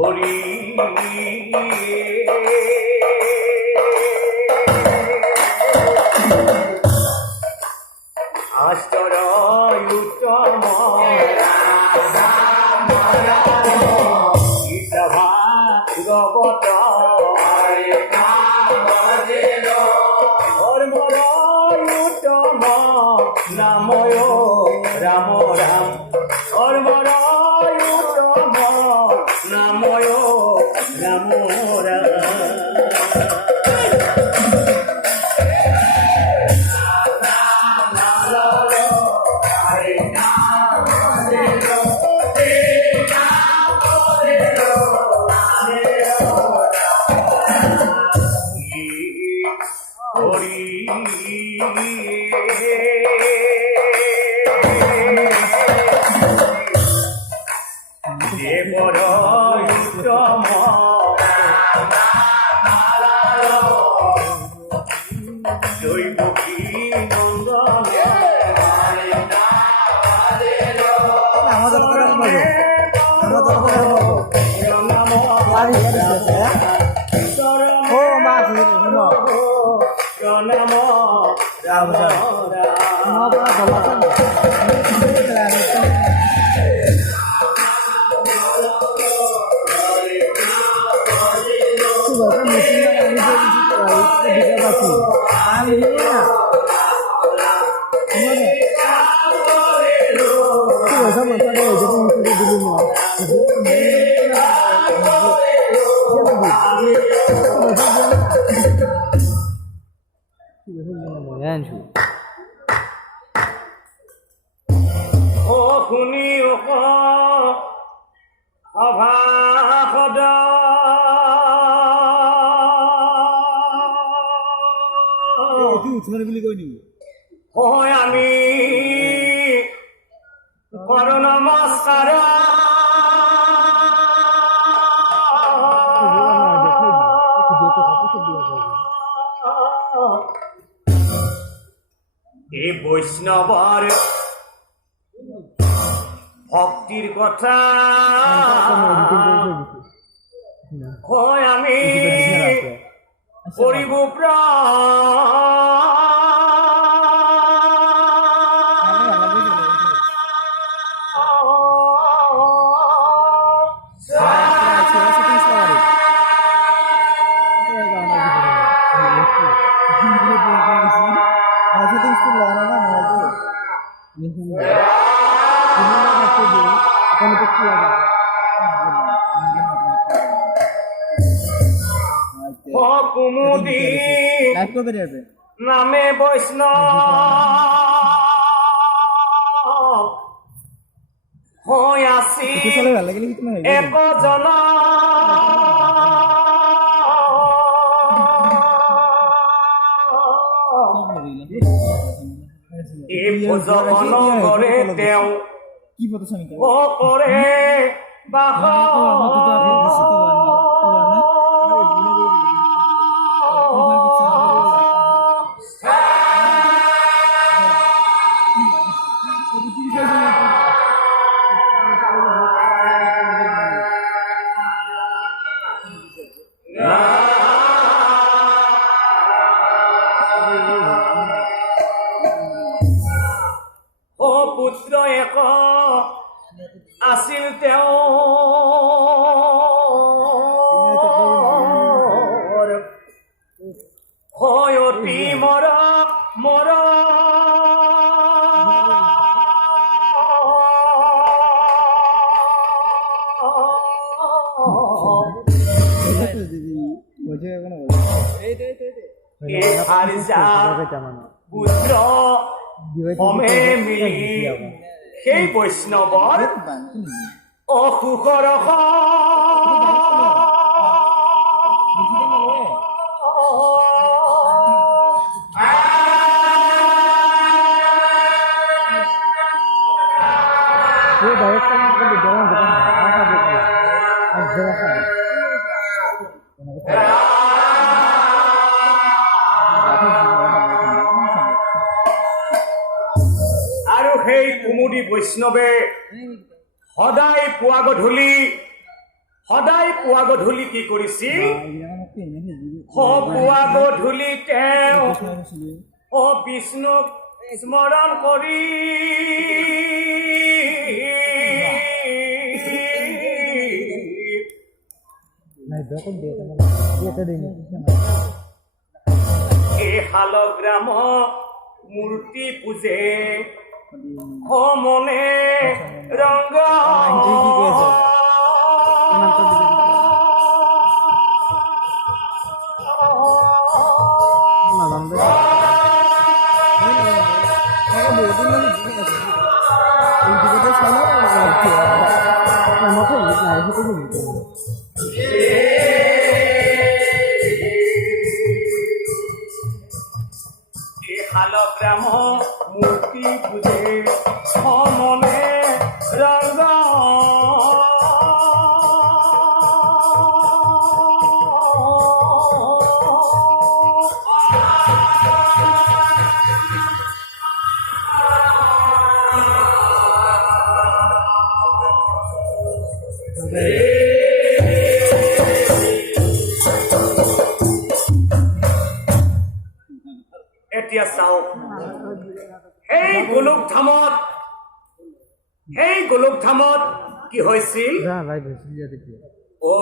হৰি আশ্চৰ্য উত্তম গীতা ভাগৱত ধৰ্মৰ উত্তম নাময় ৰাম ৰাম ধৰ্মৰ উত্তম নাময় ৰাম ৰাম দেৱৰ উত্তম দৈৱকী নন্দন প্ৰণাম ৰাম শুনি সভাসদ হয় আমি কৰো নমস্কাৰ এই বৈষ্ণৱৰ ভক্তিৰ কথা হয় আমি কৰিব কুমুদি নামে বৈষ্ণৱ হৈ আছিল একজন এই ভোজন কৰে তেওঁ কৰে বাস পুত্ৰ এক আছিল তেওঁ হয় অতি মৰ পুত্ৰ হমে মিলি সেই বৈষ্ণৱৰ অসুখৰ আৰু সেই কুমুদি বৈষ্ণৱে সদায় পুৱা গধূলি সদায় পুৱা গধূলি কি কৰিছিল পুৱা গধূলি তেওঁ বিষ্ণুক স্মৰণ কৰি এই শালগ্ৰাম মূৰ্তি পূজে মনে ৰংগ শালগ্ৰাম মূৰ্তি পূজে মনে ৰংগ এতিয়া চাওক সেই গোলক ধামত কি হৈছিল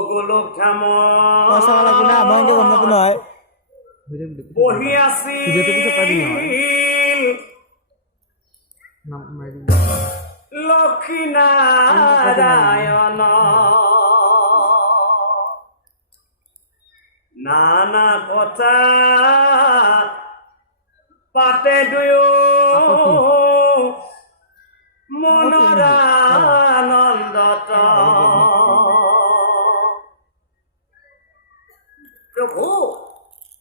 গোলক ধামত বহি আছিল লক্ষ্মী নাৰায়ণ নানা কথা পাতে দুয়ো মনৰ আনন্দত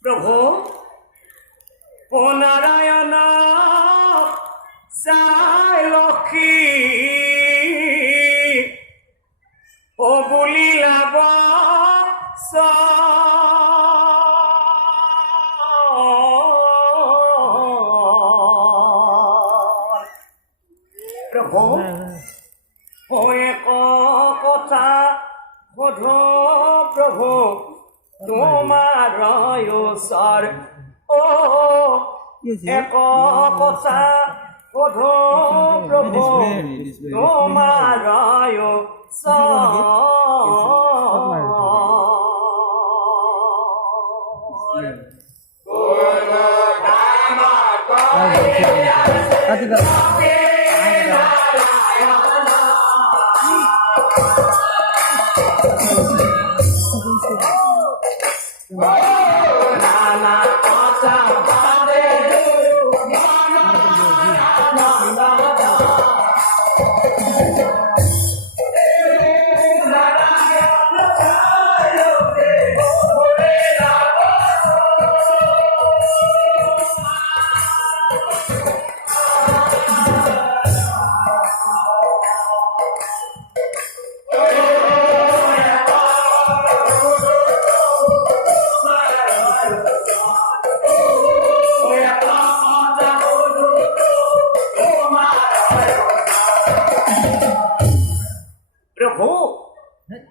প্ৰভু ও নাৰায়ণ চাই লক্ষী ও বুলি লাভ প্ৰভু এক কথা সোধো প্ৰভু তোমাৰ ওচৰ এক কথা সোধো প্ৰভু তোমাৰ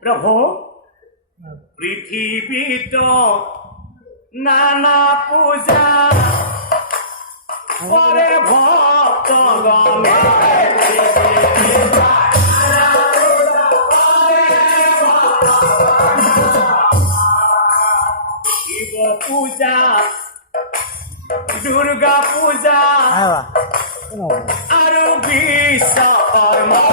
প্ৰভু পৃথিৱীত নানা পূজা কৰে ভক্তগণে শিৱ পূজা দুৰ্গা পূজা আৰু বিশ্বকৰ্মা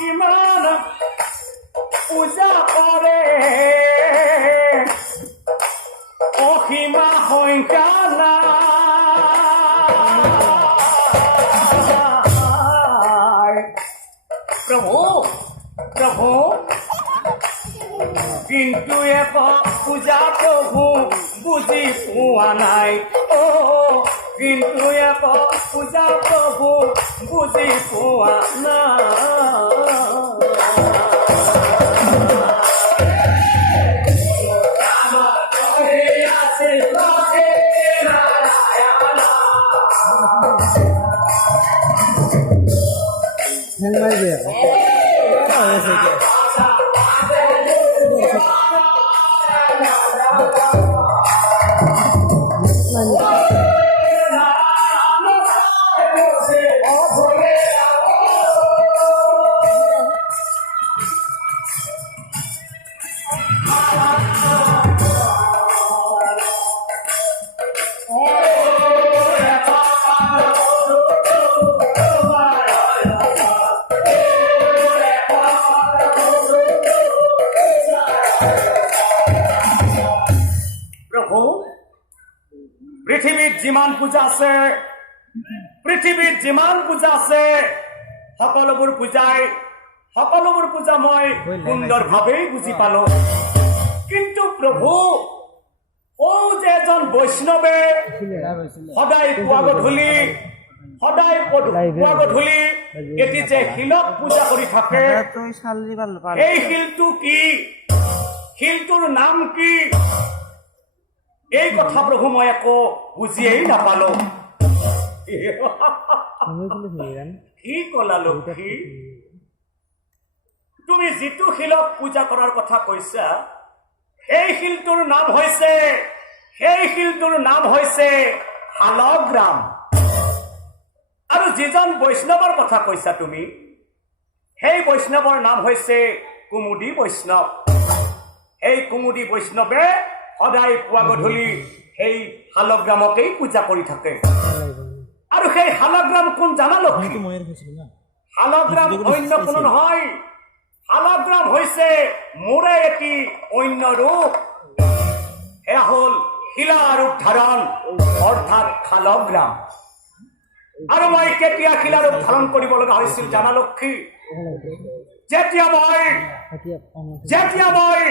কিমান পূজা কৰে অসীমা সংখ্যা নাই প্ৰভু কিন্তু এক পূজা প্ৰভু বুজি পোৱা নাই কিন্তু এক পূজা প্ৰভু বুজি পোৱা নাই হ্যাং মাৰবে প্ৰভু পৃথিৱীত যিমান পূজা আছে সকলোবোৰ পূজা মই সুন্দৰভাৱেই বুজি পালো কিন্তু প্ৰভু যে এজন বৈষ্ণৱে সদায় পুৱা গধূলি এটি যে শিলক পূজা কৰি থাকে এই শিলটো কি শিলটোৰ নাম কি এই কথা প্ৰভু মই একো বুজিয়েই নাপালো কি কলা লক্ষ্মী তুমি যিটো শিলক পূজা কৰাৰ কথা কৈছা সেই শিলটোৰ নাম হৈছে শালগ্ৰাম আৰু যিজন বৈষ্ণৱৰ কথা কৈছা তুমি সেই বৈষ্ণৱৰ নাম হৈছে কুমুদি বৈষ্ণৱ এই কুমুদি বৈষ্ণৱে সদায় পুৱা গধূলি সেই শালগ্ৰামকেই পূজা কৰি থাকে আৰু সেই শালগ্ৰাম কোন জানা লক্ষ্মী শালগ্ৰাম অন্য কোনো নহয় শালগ্ৰাম হৈছে মোৰে এটি অন্য ৰূপ এয়া হ'ল শিলা ৰূপ ধাৰণ অৰ্থাৎ শালগ্ৰাম আৰু মই কেতিয়া শিলা ৰূপ ধাৰণ কৰিব লগা হৈছিল জানা লক্ষ্মী যেতিয়া মই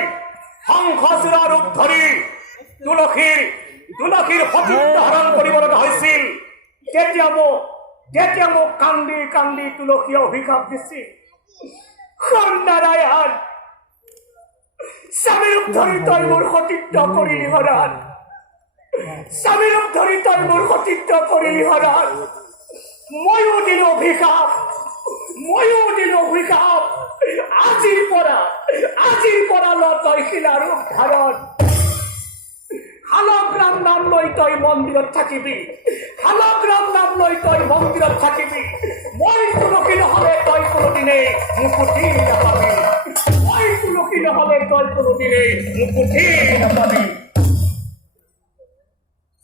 শংখচূড়া ৰূপ ধৰি তুলসীৰ সতীত্ব হৰণ কৰিব লগা হৈছিল তেতিয়া মোক কান্দি তুলসীয়ে অভিশাপ দিছিল নাৰায়ণ স্বামীৰূপ ধৰি তই মোৰ সতীত্ব কৰিলি হৰণ ময়ো দিলো অভিশাপ আজিৰ পৰা ল তই শিলাৰূপ ধাৰণ শালগ্ৰাম নাম লৈ তই মন্দিৰত থাকিবি মই তুলসী নহলে তই কোনোদিনেই মুকুতি নাপাবি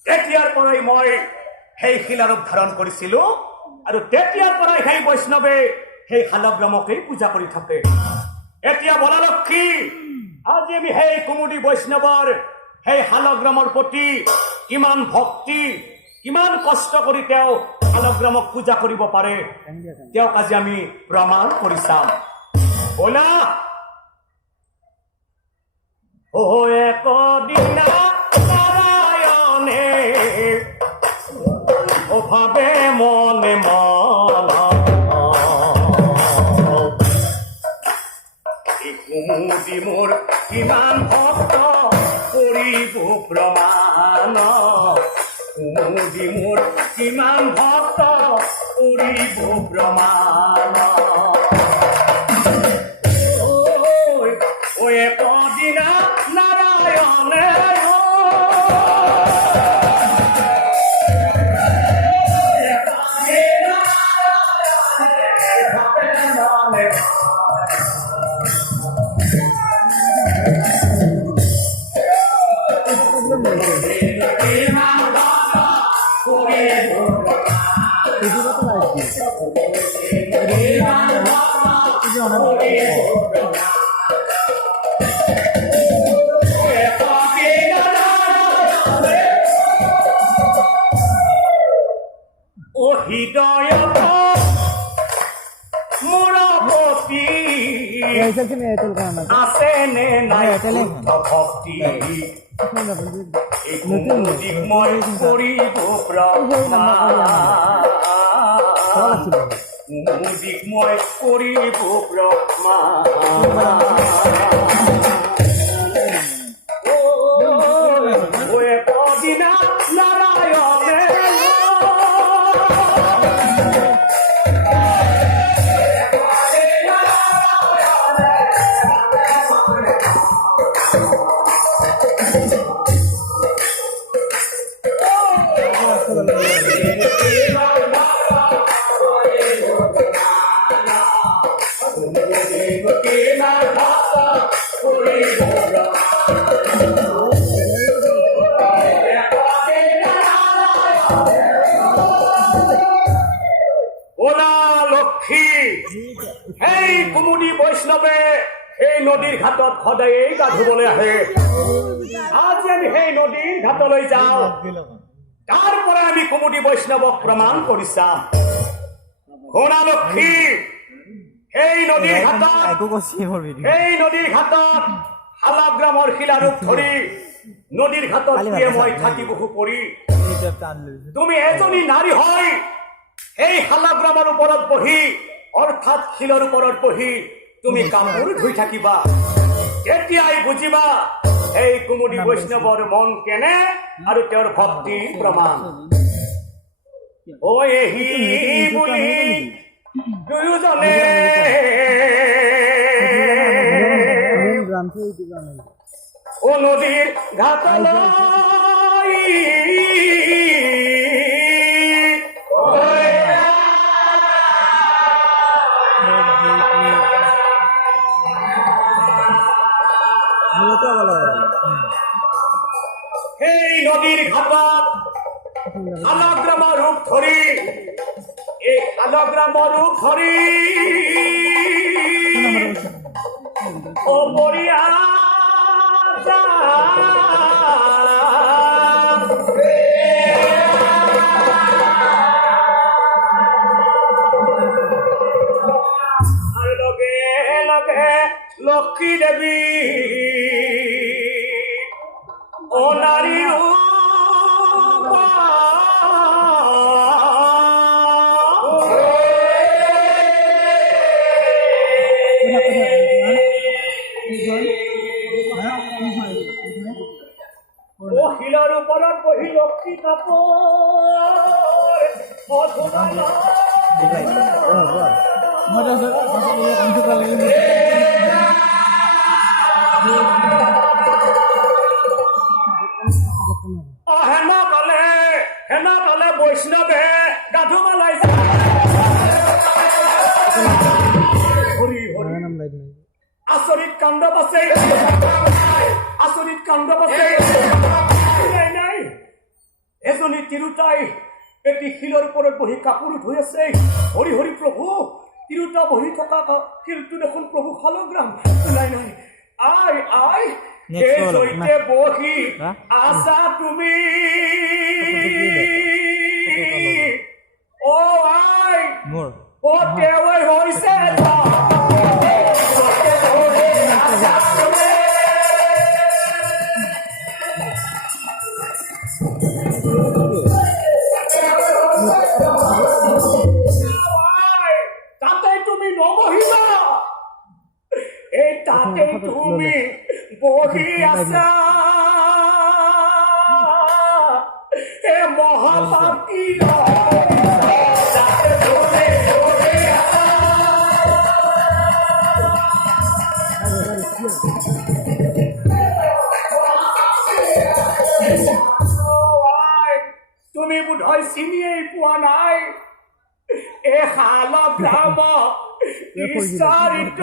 তেতিয়াৰ পৰাই মই সেই শিলাৰূপ ধাৰণ কৰিছিলো আৰু তেতিয়াৰ পৰাই সেই বৈষ্ণৱে সেই শালগ্ৰামকেই পূজা কৰি থাকে এতিয়া বলা লক্ষ্মী আজি আমি সেই কুমুদি বৈষ্ণৱৰ সেই শালগ্ৰামৰ প্ৰতি কিমান ভক্তি কিমান কষ্ট কৰি তেওঁ শালগ্ৰামক পূজা কৰিব পাৰে তেওঁক আজি আমি প্ৰমাণ কৰি চাম বলা একদিনা নাৰায়ণে অভাৱে মনে কুমুদি মোৰ কিমান ভক্ত কৰিব প্ৰমাণ কুমুদি মোৰ কিমান ভক্ত কৰিব প্ৰমাণ একদিনা নাৰায়ণে হৃদয়ত মোৰ প্ৰতি আছে নে নাই ভক্তি কুমুদিক মই কৰিব একদিনা নাৰায়ণে লক্ষ্মী সেই কুমুদি বৈষ্ণৱে সেই নদীৰ ঘাটত সদায়েই গা ধুবলৈ আহে আজি আমি সেই নদীৰ ঘাটলৈ যাওঁ তাৰ পৰা আমি কুমুদি বৈষ্ণৱক প্ৰমাণ কৰি চাম শুনা লক্ষ্মী সেই নদীৰ ঘাটত শালগ্ৰামৰ শিলাৰূপ ধৰি নদীৰ ঘাটত মই থাকি বহু পৰি তুমি এজনী নাৰী হয় এই শালগ্ৰামৰ ওপৰত বহি অৰ্থাৎ শিলৰ ওপৰত বহি তুমি কাপোৰ ধুই থাকিবা তেতিয়াই বুজিবা এই কুমুদি বৈষ্ণৱৰ মন কেনে আৰু তেওঁৰ ভক্তি প্ৰমাণ এহি বুলি দুয়োজনে নদীৰ ঘাটলৈ সেই নদীৰ ঘাটত শালগ্ৰামৰ ৰূপ ধৰি এই শালগ্ৰামৰ ৰূপ ধৰি লগে লগে লক্ষ্মী দেৱী নাৰী শিলাৰ ওপৰত বহি লক্ষ্মী হেনা কালে বৈষ্ণৱে গাধু মালাই আচৰিত কাণ্ড আছে নাই এজনী তিৰোতাই এটি শিলৰ ওপৰত বহি কাপোৰ ধুই আছে হৰি হৰি প্ৰভু তিৰোতা বহি থকা শিলটো দেখোন প্ৰভু শালগ্ৰাম নাই আই আই এই জয়তে বহি আছা তুমি আই দেৱাই হৈছে তাতে তুমি নবহিবা এই তাতে তুমি বহি আছা এ মহাপাপী তুমি বোধহয় চিনিয়েই পোৱা নাই এই শালগ্ৰাম ঈশ্বৰিত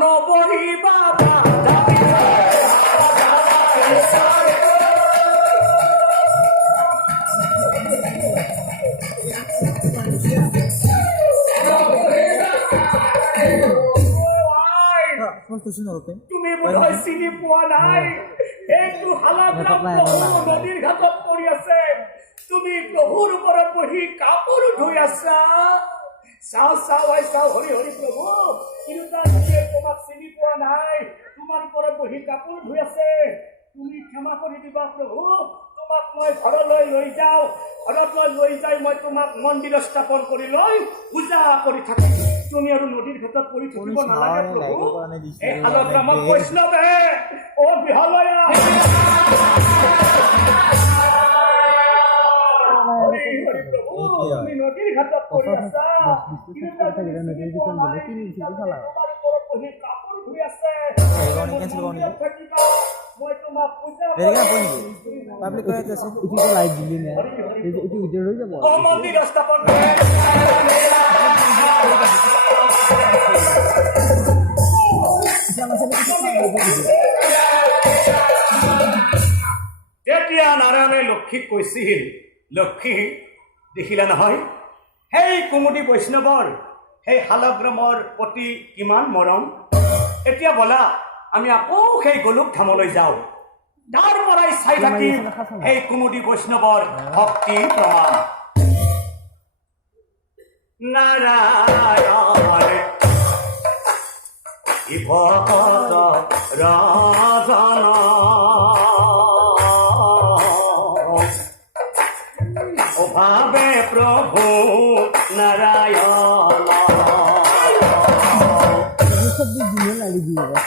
নবহিবা তুমি বোধহয় চিনি পোৱা নাই এইটো শালগ্ৰাম নদীৰ ঘাটত পৰি আছে তুমি প্ৰভুৰ ওপৰত বহি কাপোৰ ধুই আছা চাও হৰি হৰি প্ৰভু তোমাক চিনি পোৱা নাই তোমাৰ ওপৰত বহি কাপোৰ ধুই আছে তুমি ক্ষমা কৰি দিবা প্ৰভু তোমাক মই ঘৰলৈ লৈ যাওঁ ঘৰলৈ লৈ যাই মই তোমাক মন্দিৰত স্থাপন কৰি লৈ পূজা কৰি থাকিম তুমি আৰু নদীৰ ঘাটত পৰি থাকিব নালাগে প্ৰভু এই শালগ্ৰামত বৈষ্ণৱে বিহালয়া তুমি নদীৰ ঘাটত পৰি আছা কাপোৰ ধুই আছে মই তোমাক পূজা এদিকে আপনি পাবলিক কয়ে আছে ইটি তো লাইভ দিলি না ইটি ভিডিও রই যাব ও মন্দির স্থাপন যেতিয়া নারায়ণে লক্ষ্মীক কৈছিল লক্ষ্মী দেখিলা নহয় সেই কুমুদি বৈষ্ণৱৰ সেই শালগ্ৰামৰ প্ৰতি কিমান মৰম এতিয়া বলা আমি আকৌ সেই গোলক ধামলৈ যাওঁ তাৰ পৰাই চাই থাকি সেই কুমুদি বৈষ্ণৱৰ ভক্তিৰ প্ৰমাণ নাৰায়ণ ভকত ৰাজন অভাবে প্রভু নারায়ণ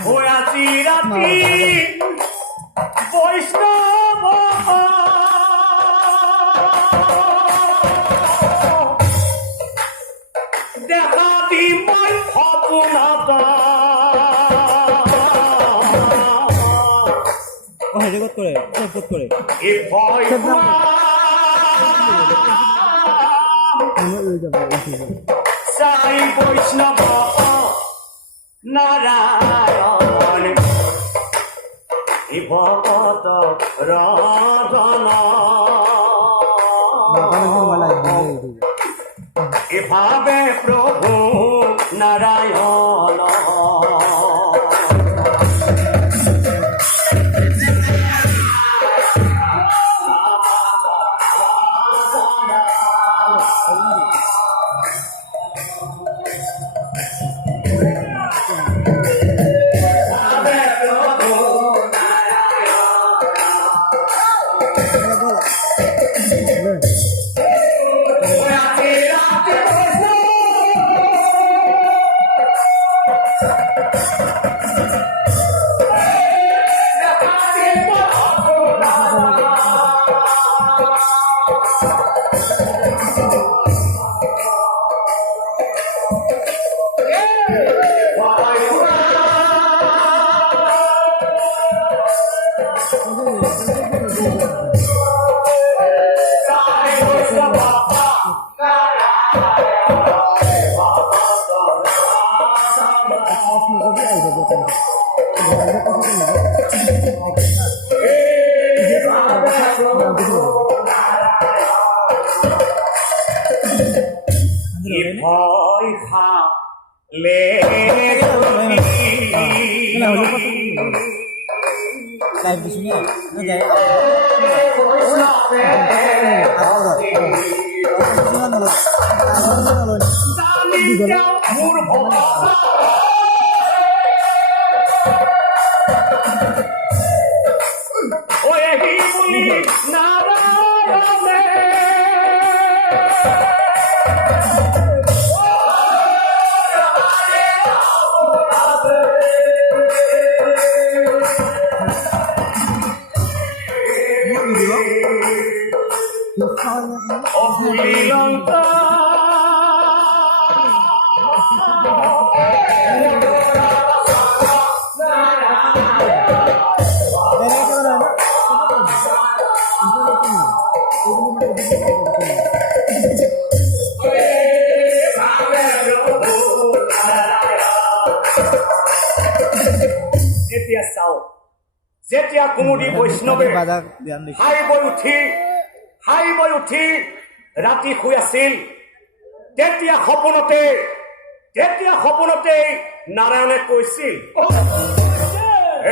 হয়াছি রাতি বৈষ্ণব দেখা দি মই সপোনত রেকর্ড করে রেকর্ড করে এ ভয় সাই বৈষ্ণব নারায়ণ ভকত রাজন এভাবে প্রভু নারায়ণ ভয় খালে লাইভ দিছি না যাই যেতিয়া কুমুদি বৈষ্ণৱে হাই বৈ উঠি ৰাতি শুই আছিল তেতিয়া সপোনতে নাৰায়ণে কৈছিল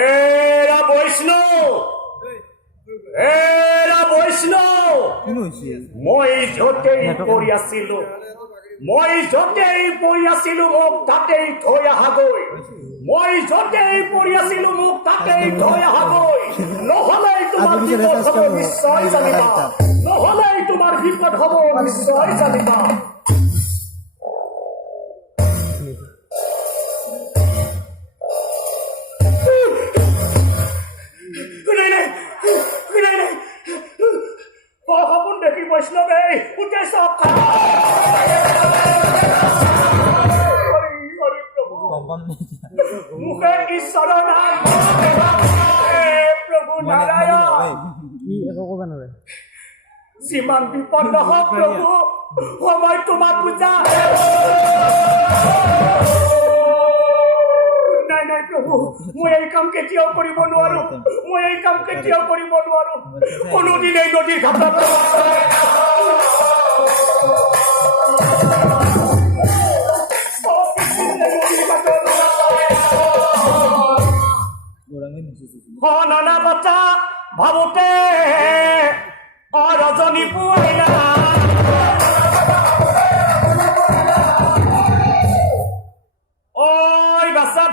এৰা বৈষ্ণৱ মই য'তেই পৰি আছিলো মোক তাতেই থৈ আহাগৈ নহ'লে তোমাৰ বিপদ হ'ব নিশ্চয় জানিবা সপোন দেখি বৈষ্ণৱে উঠে চব মুখে ঈশ্বৰৰ নাম ই একো ক'ব নোৱাৰে যিমান বিপদ নহওক প্ৰভু সময় তোমাক পূজা নাই নাই প্ৰভু মই এই কাম কেতিয়াও কৰিব নোৱাৰো কোনোদিন এই নদীৰ ঘাটত নানা কথা ভাবোতে ৰজনী পুৱাইলা ঐ বাছা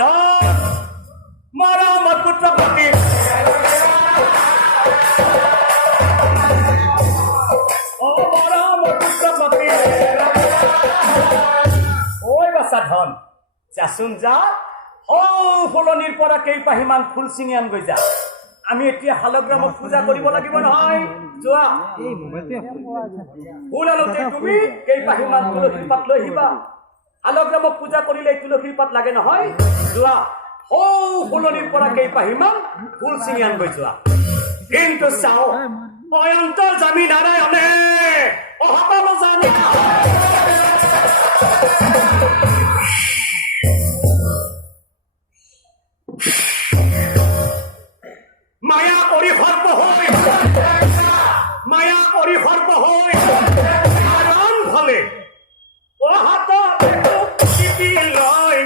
ধৰ মৰমত পুত্ৰ পাতি ঐ বাছা ধন যাচোন যা ফুলনিৰ পৰা কেইপাহিমান ফুল ছিঙি আন গৈ যা আমি এতিয়া শালগ্ৰামত পূজা কৰিব লাগিব নহয় যোৱা ফুল আনোতে তুমি কেইপাহিমান তুলসীৰ পাত লৈ আহিবা শালগ্ৰামত পূজা কৰিলে তুলসীৰ পাত লাগে নহয় যোৱা ফুলনিৰ পৰা কেইপাহিমান ফুল ছিঙি আন গৈ যোৱা কিন্তু চাও অয়ন্তৰ জামি নাৰায়ণে অহাপাব জানে মায়া কৰি সৰ্প হৈ আৰাম ফলে হাতত চিপি লৈ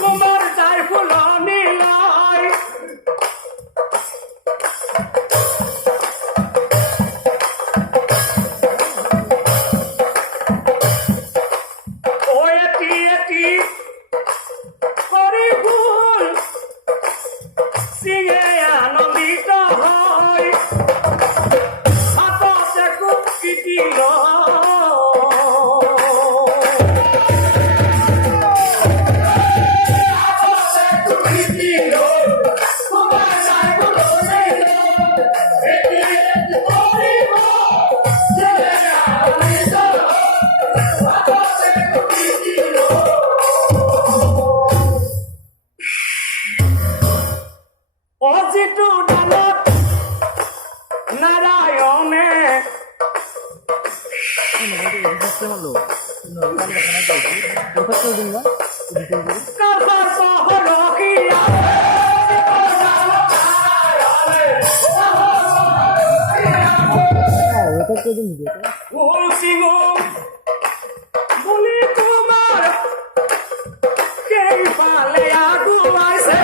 তোমাৰ যাই ফুলনি লৈ বুলি তোমাৰ কেইফালে আগুৱাইছে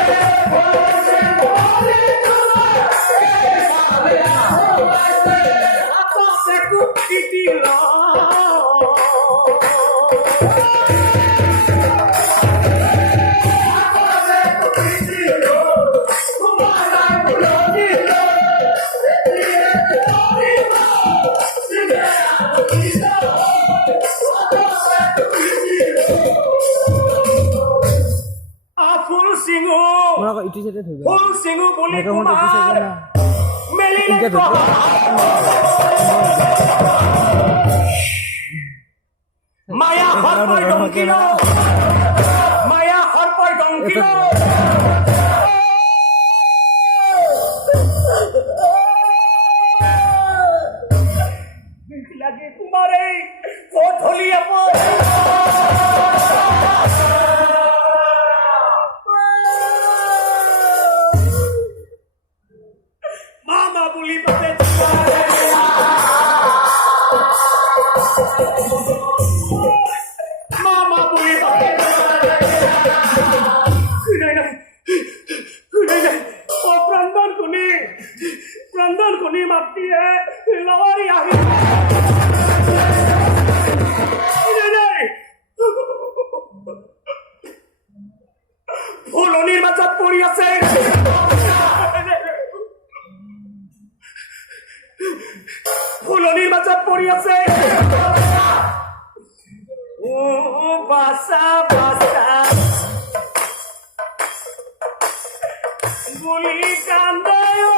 ফুল সিঙু বুলি তোমাৰ মেলিলে মায়া সৰ্পই ডংকিল লাগে তোমাৰ এই কঠলীয়া Brandon kuni mati lawari ahi. Ini. Fulonir macam puri ase. Fulonir macam puri ase. Oh, basa. Guli kandayo.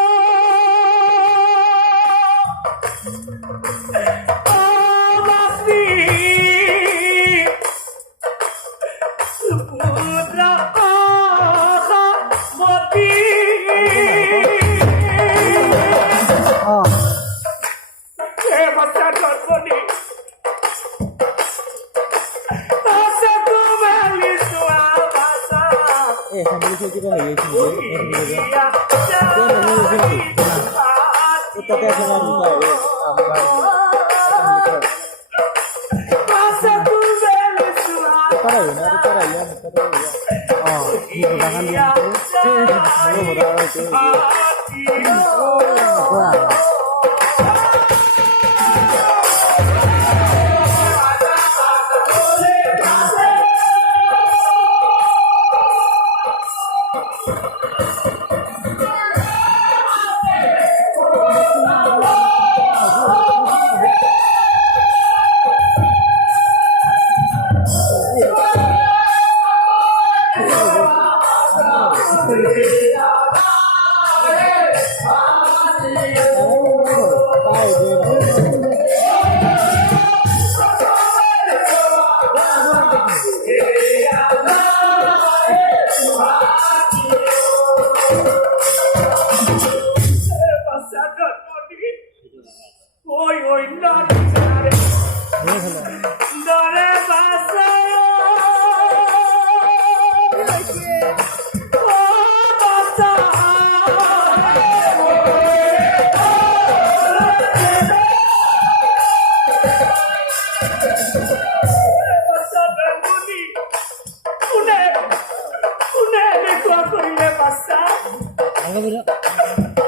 আছে কিবা হয়ে গেছে ওটাতে আছে না আমরা পারাই না পারাই না এই বাগান দিয়ে বড় বড় Oi, oi, não, agak beda